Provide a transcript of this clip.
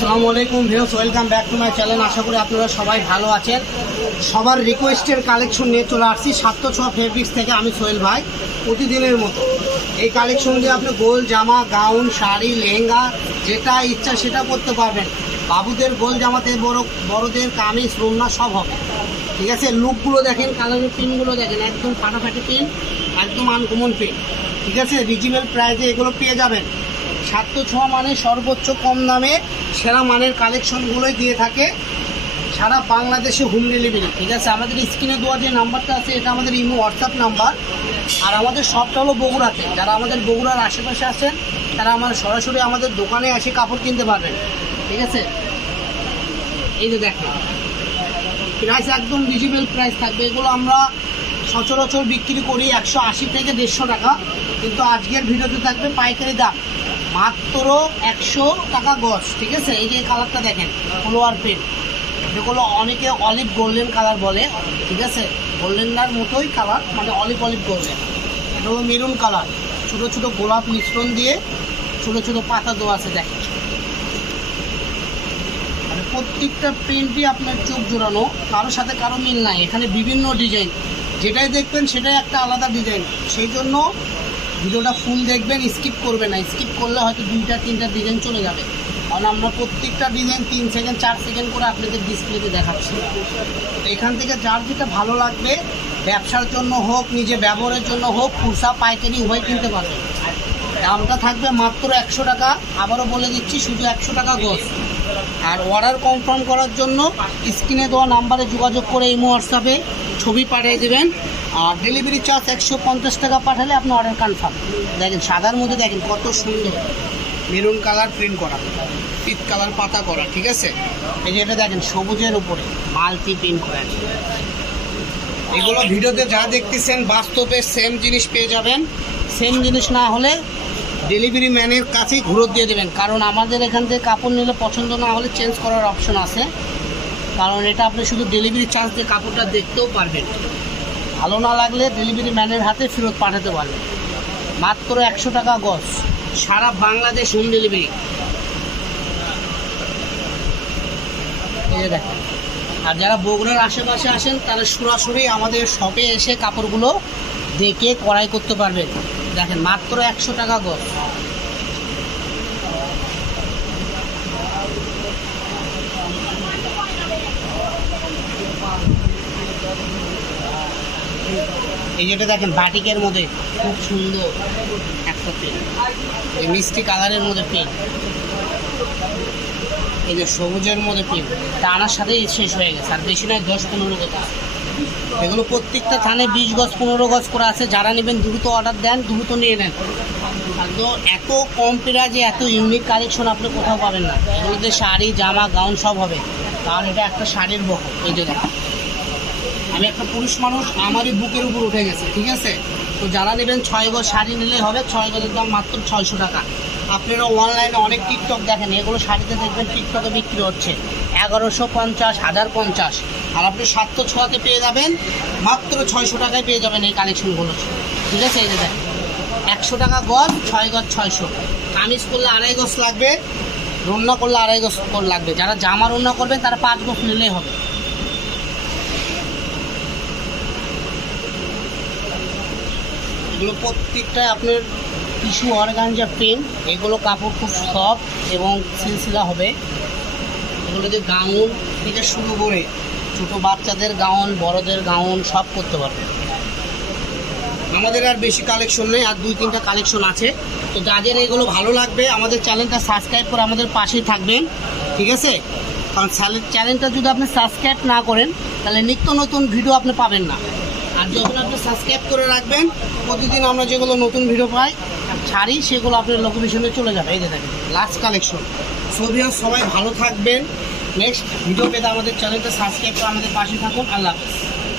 আসসালামু আলাইকুম views welcome back to my channel. আশা করি আপনারা সবাই ভালো আছেন। সবার রিকোয়েস্টের কালেকশন নিয়ে চলে আসছি সাতশো ছোঁয়া ফেব্রিক্স থেকে আমি সোহেল ভাই, প্রতিদিনের মতো। এই কালেকশন দিয়ে আপনি গোল জামা, গাউন, শাড়ি, লেহেঙ্গা, যেটা ইচ্ছা সেটা করতে পারবেন। বাবুদের গোল জামাতে বড়, বড়দের কামিজ রোনা সব হবে। ঠিক আছে? লুকগুলো দেখেন কালারের পিনগুলো দেখেন, একদম ফাটাফাটি পিন একদম আনকমন পিন ঠিক আছে? রিজনেবল প্রাইসে এগুলো পেয়ে যাবেন। সাতশো ছ মানে সর্বোচ্চ কম দামে সেরা মানের কালেকশনগুলোই দিয়ে থাকে। সারা বাংলাদেশে হোম ডেলিভারি ঠিক আছে? আমাদের স্ক্রিনে দেওয়া যে নাম্বারটা আছে, এটা আমাদের ইমো হোয়াটসঅ্যাপ নাম্বার। আর আমাদের সবটা হলো বগুড়াতে। যারা আমাদের বগুড়ার আশেপাশে আছেন, তারা আমার সরাসরি আমাদের দোকানে এসে কাপড় কিনতে পারবেন। ঠিক আছে? এই যে দেখেন প্রাইস একদম রিজনেবল প্রাইস থাকবে। এগুলো আমরা সচরাচর বিক্রি করি একশো আশি থেকে দেড়শো টাকা। কিন্তু আজকের ভিডিওতে থাকবে পাইকারি দাম। মাত্র একশো টাকা গজ, ঠিক আছে? এই যে কালারটা দেখেন ফ্লোয়ার পেন যেগুলো অনেকে অলিভ গোল্ডেন কালার বলে, ঠিক আছে? গোল্ডেনটার মতোই কালার মানে অলিভ অলিভ গোল্ডেন এটা হলো মেরুন কালার ছোটো ছোটো গোলাপ মিশ্রণ দিয়ে ছোটো ছোটো পাতা দেওয়া আছে, দেখেন। মানে প্রত্যেকটা প্রিন্টই আপনার চোখ জোড়ানো কারোর সাথে কারও মিল নাই। এখানে বিভিন্ন ডিজাইন যেটাই দেখবেন, সেটাই একটা আলাদা ডিজাইন সেই জন্য ভিডিওটা ফুল দেখবেন স্কিপ করবে না। স্কিপ করলে হয়তো দুইটা, তিনটা ডিজাইন চলে যাবে। কারণ আমরা প্রত্যেকটা ডিজাইন তিন সেকেন্ড চার সেকেন্ড করে আপনাদের ডিসপ্লেতে দেখাচ্ছি। এখান থেকে যার যেটা ভালো লাগবে, ব্যবসার জন্য হোক, নিজে ব্যবহারের জন্য হোক খুরসা পাইকারি উভয় কিনতে পারবেন। দামটা থাকবে মাত্র একশো টাকা। আবারও বলে দিচ্ছি, শুধু একশো টাকা গোস আর অর্ডার কনফার্ম করার জন্য স্ক্রিনে দেওয়া নাম্বারে যোগাযোগ করে এই হোয়াটসঅ্যাপে ছবি পাঠিয়ে দেবেন। আর ডেলিভারি চার্জ একশো পঞ্চাশ টাকা পাঠালে আপনি অর্ডার কনফার্ম দেখেন, সাদার মধ্যে দেখেন কত সুন্দর মেরুন কালার প্রিন্ট করা। পিত কালার পাতা করা, ঠিক আছে? এই যে এটা দেখেন, সবুজের উপরে মাল্টি প্রিন্ট করা। আছে এগুলো ভিডিওতে যা দেখতেছেন, বাস্তবে সেম জিনিস পেয়ে যাবেন। সেম জিনিস না হলে ডেলিভারি ম্যানের কাছেই ঘুরত দিয়ে দেবেন। কারণ আমাদের এখান থেকে কাপড় নিলে পছন্দ না হলে চেঞ্জ করার অপশন আছে। কারণ এটা আপনি শুধু ডেলিভারি চার্জ দিয়ে কাপড়টা দেখতেও পারবেন। ভালো না লাগলে ডেলিভারি ম্যানের হাতে ফেরত পাঠাতে পারবে। মাত্র একশো টাকা গজ। সারা বাংলাদেশ হোম ডেলিভারি দেখেন। আর যারা বগুড়ার আশেপাশে আসেন, তারা সরাসরি আমাদের শপে এসে কাপড়গুলো দেখে কড়াই করতে পারবে। দেখেন, মাত্র একশো টাকা গজ। এই যেটা দেখেন, বাটিকের মধ্যে খুব সুন্দর একটা পেন এই মিষ্টি কালারের মধ্যে পেন এই যে সবুজের মধ্যে পেন টানার সাথেই শেষ হয়ে গেছে, আর বেশি নয়, দশ পনেরো আছে। এগুলো প্রত্যেকটা থানে বিশ গজ, পনেরো গজ করে আছে। যারা নেবেন, দ্রুত অর্ডার দেন, দ্রুত নিয়ে নেন। তো এত কম প্রাইজে এত ইউনিক কালেকশন আপনি কোথাও পাবেন না। এগুলোতে শাড়ি, জামা গাউন সব হবে। কারণ এটা একটা শাড়ির বহ এই যে দেখেন। আমি একটা পুরুষ মানুষ, আমারই বুকের উপর উঠে গেছে, ঠিক আছে? তো যারা নেবেন ছয় গজ শাড়ি নিলে হবে, ছয় গজের দাম মাত্র ছয়শো টাকা। আপনারা অনলাইনে অনেক টিকটক দেখেন, এগুলো শাড়িতে দেখবেন টিকটকে বিক্রি হচ্ছে। এগারোশো পঞ্চাশ, হাজার পঞ্চাশ। আর আপনি সাতশো ছোয়াতে পেয়ে যাবেন, মাত্র ছয়শো টাকায় পেয়ে যাবেন এই কালেকশনগুলো ঠিক আছে, এই যে দেখেন, একশো টাকা গজ, ছয় গজ ছয়শো। কামিজ করলে আড়াই গজ লাগবে, রন্না করলে আড়াই গজ লাগবে। যারা জামা রন্না করবেন, তারা পাঁচ গজ নিলেই হবে। এগুলো প্রত্যেকটা আপনার টিস্যু অর্গানজা পেন এগুলো কাপড় খুব সফট এবং সিলসিলা হবে। এগুলো যে গাউন থেকে শুরু করে ছোটো বাচ্চাদের গাউন বড়দের গাউন সব করতে পারবে আমাদের আর বেশি কালেকশন নেই, আর দুই তিনটা কালেকশন আছে। তো যাদের এগুলো ভালো লাগবে, আমাদের চ্যানেলটা সাবস্ক্রাইব করে আমাদের পাশেই থাকবেন, ঠিক আছে? কারণ চ্যানেলটা যদি আপনি সাবস্ক্রাইব না করেন, তাহলে নিত্য নতুন ভিডিও আপনি পাবেন না। আর যখন আপনি সাবস্ক্রাইব করে রাখবেন, প্রতিদিন আমরা যেগুলো নতুন ভিডিও পাই ছাড়ি সেগুলো আপনার লোকেশনে চলে যাবে। এই যে দেখেন লাস্ট কালেকশন সোভিয়া সবাই ভালো থাকবেন। নেক্সট ভিডিও পেতে আমাদের চ্যানেলটা সাবস্ক্রাইব করে আমাদের পাশে থাকুন। আল্লাহ হাফেজ।